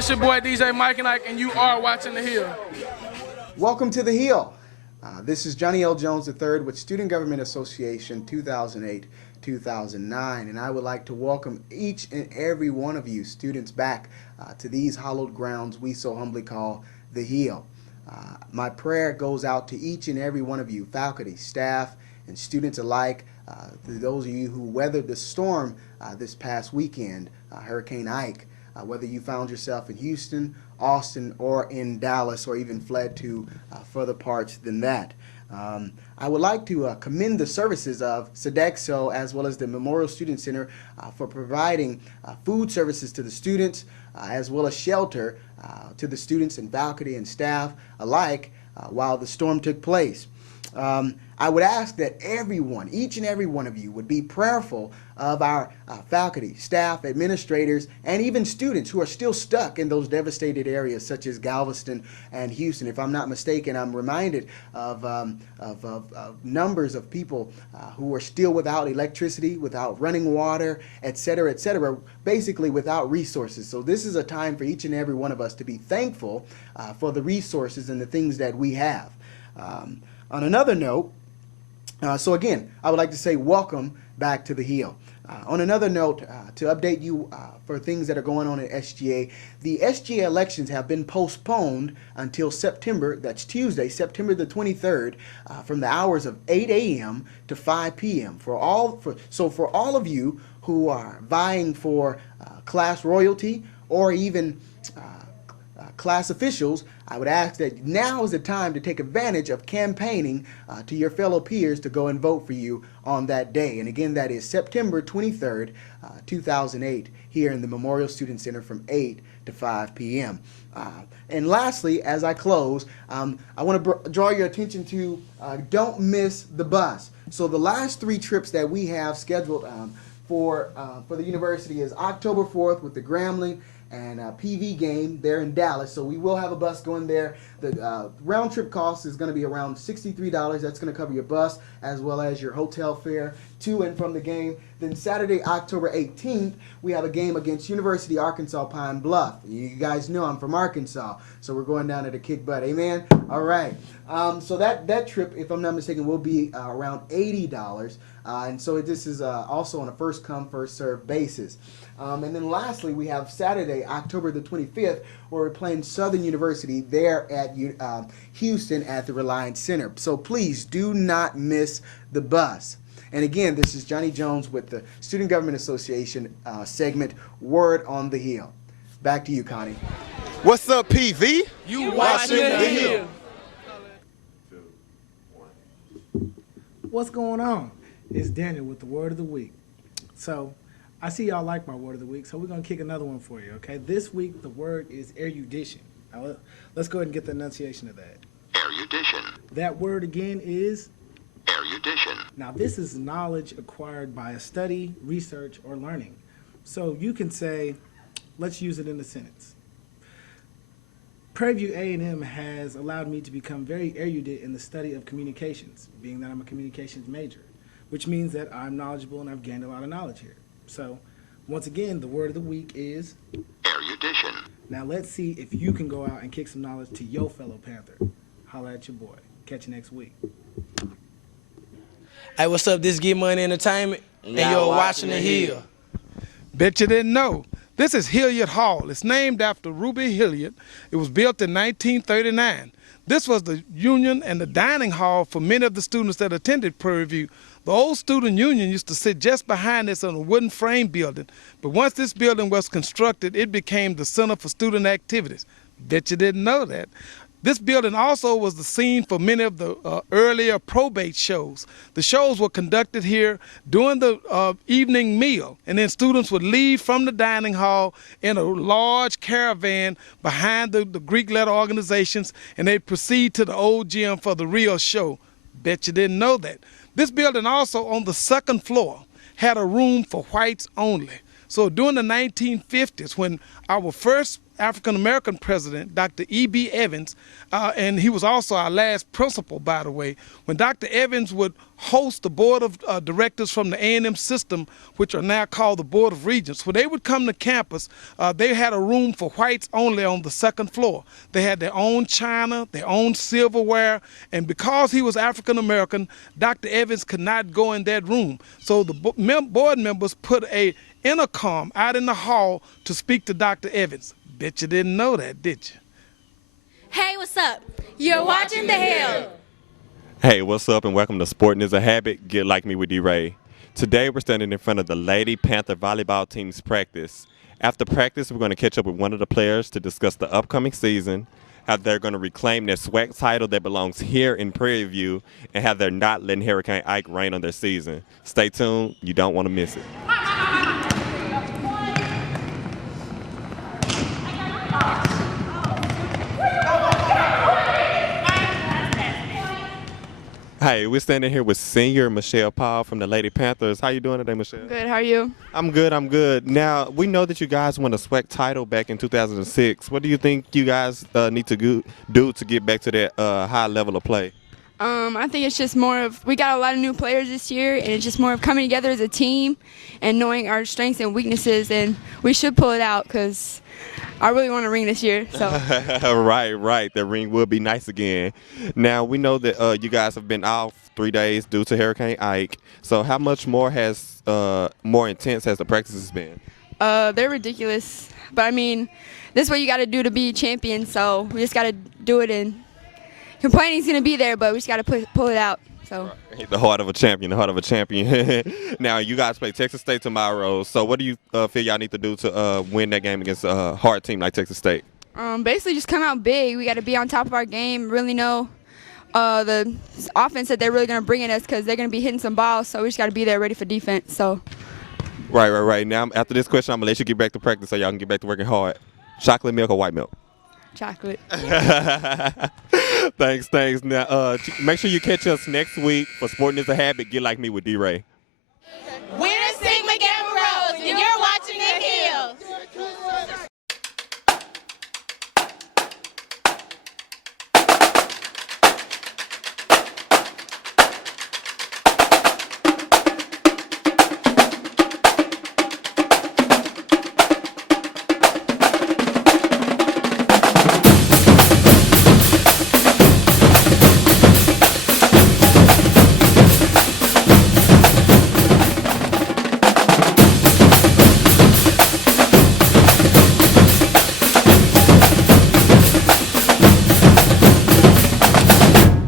This your boy DJ Mike and Ike, and you are watching The Hill. Welcome to The Hill. This is Johnny L. Jones III with Student Government Association 2008-2009, and I would like to welcome each and every one of you students back to these hallowed grounds we so humbly call The Hill. My prayer goes out to each and every one of you, faculty, staff, and students alike, to those of you who weathered the storm this past weekend, Hurricane Ike. Whether you found yourself in Houston, Austin, or in Dallas, or even fled to further parts than that. I would like to commend the services of Sodexo as well as the Memorial Student Center for providing food services to the students as well as shelter to the students and faculty and staff alike while the storm took place. I would ask that everyone, each and every one of you, would be prayerful of our faculty, staff, administrators, and even students who are still stuck in those devastated areas such as Galveston and Houston. If I'm not mistaken, I'm reminded of numbers of people who are still without electricity, without running water, etc., basically without resources. So this is a time for each and every one of us to be thankful for the resources and the things that we have. On another note, so again, I would like to say welcome back to The Hill. On another note, to update you for things that are going on at SGA, the SGA elections have been postponed until September, that's Tuesday, September the 23rd, from the hours of 8 a.m. to 5 p.m. For all of you who are vying for class royalty or even class officials, I would ask that now is the time to take advantage of campaigning to your fellow peers to go and vote for you on that day. And again, that is September 23rd, 2008, here in the Memorial Student Center from 8 to 5 p.m. And lastly, as I close, I want to draw your attention to don't miss the bus. So the last 3 trips that we have scheduled for the university is October 4th with the Grambling and PV game there in Dallas. So we will have a bus going there. The round trip cost is going to be around $63. That's going to cover your bus as well as your hotel fare to and from the game. Then Saturday, October 18th, we have a game against University of Arkansas Pine Bluff. You guys know I'm from Arkansas, so we're going down there to kick butt. Amen? All right. So that trip, if I'm not mistaken, will be around $80. And so this is also on a first come, first served basis. And then lastly, we have Saturday, October the 25th, where we're playing Southern University there at Houston at the Reliance Center. So please do not miss the bus. And again, this is Johnny Jones with the Student Government Association segment, Word on the Hill. Back to you, Connie. What's up, PV? You watching The Hill. What's going on? It's Daniel with the Word of the Week. So, I see y'all like my Word of the Week, so we're going to kick another one for you, okay? This week, the word is erudition. Now, let's go ahead and get the enunciation of that. Erudition. That word again is? Erudition. Now, this is knowledge acquired by a study, research, or learning. So, you can say, let's use it in a sentence. Prairie View A&M has allowed me to become very erudite in the study of communications, being that I'm a communications major, which means that I'm knowledgeable and I've gained a lot of knowledge here. So, once again, the word of the week is erudition. Now, let's see if you can go out and kick some knowledge to your fellow Panther. Holla at your boy. Catch you next week. Hey, what's up? This is Get Money Entertainment, and you're watching The Hill. Bet you didn't know. This is Hilliard Hall. It's named after Ruby Hilliard. It was built in 1939. This was the union and the dining hall for many of the students that attended Prairie View. The old student union used to sit just behind this on a wooden frame building. But once this building was constructed, it became the center for student activities. Bet you didn't know that. This building also was the scene for many of the earlier probate shows. The shows were conducted here during the evening meal, and then students would leave from the dining hall in a large caravan behind the Greek letter organizations, and they'd proceed to the old gym for the real show. Bet you didn't know that. This building also on the second floor had a room for whites only. So during the 1950s, when our first African-American president, Dr. E.B. Evans, and he was also our last principal, by the way, when Dr. Evans would host the board of directors from the A&M system, which are now called the Board of Regents, when they would come to campus, they had a room for whites only on the second floor. They had their own china, their own silverware, and because he was African-American, Dr. Evans could not go in that room. So the board members put a intercom out in the hall to speak to Dr. Evans. Bet you didn't know that, did you? Hey, what's up? You're watching The Hill. Hey, what's up, and welcome to Sporting is a Habit. Get Like Me with D-Ray. Today we're standing in front of the Lady Panther volleyball team's practice. After practice, we're going to catch up with one of the players to discuss the upcoming season, how they're going to reclaim their SWAC title that belongs here in Prairie View, and how they're not letting Hurricane Ike rain on their season. Stay tuned. You don't want to miss it. Hey, we're standing here with senior Michelle Paul from the Lady Panthers. How you doing today, Michelle? Good, how are you? I'm good. Now, we know that you guys won a SWAC title back in 2006. What do you think you guys need to do to get back to that high level of play? I think it's just more of, we got a lot of new players this year, and it's just more of coming together as a team and knowing our strengths and weaknesses, and we should pull it out because I really want a ring this year. So. Right. The ring will be nice again. Now, we know that you guys have been off 3 days due to Hurricane Ike. So how much more intense has the practices been? They're ridiculous. But, I mean, this is what you got to do to be champion, so we just got to do it, and complaining's going to be there, but we just got to pull it out. So. The heart of a champion. Now, you guys play Texas State tomorrow. So what do you feel y'all need to do to win that game against a hard team like Texas State? Basically just come out big. We got to be on top of our game, really know the offense that they're really going to bring at us because they're going to be hitting some balls, so we just got to be there ready for defense. So. Right. Now, after this question, I'm going to let you get back to practice so y'all can get back to working hard. Chocolate milk or white milk? Chocolate. Thanks. Now, make sure you catch us next week for Sporting is a Habit. Get Like Me with D-Ray.